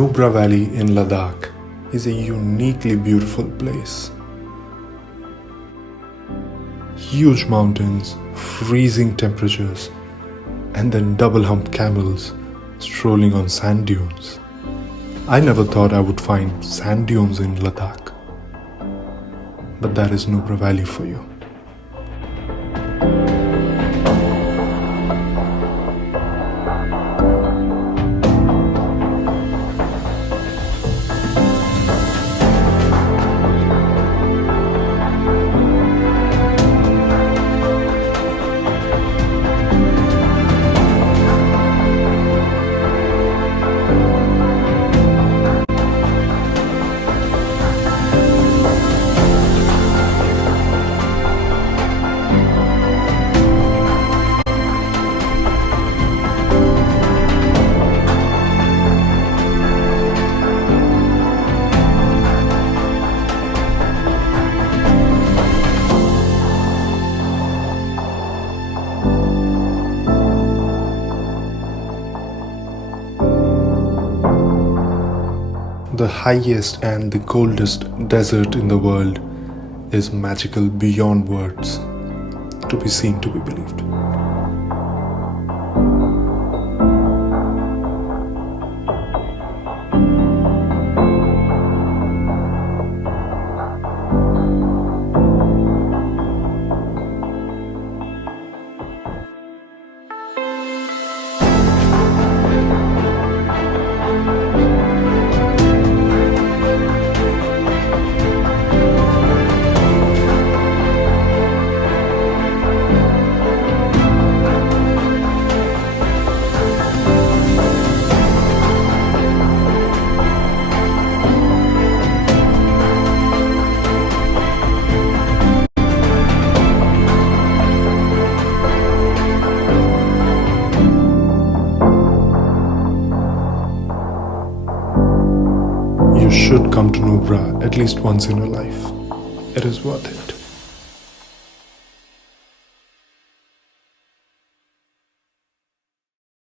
Nubra Valley in Ladakh is a uniquely beautiful place. Huge mountains, freezing temperatures, and then double-humped camels strolling on sand dunes. I never thought I would find sand dunes in Ladakh, but that is Nubra Valley for you. The highest and the coldest desert in the world is magical beyond words, to be seen, to be believed. You should come to Nubra at least once in your life. It is worth it.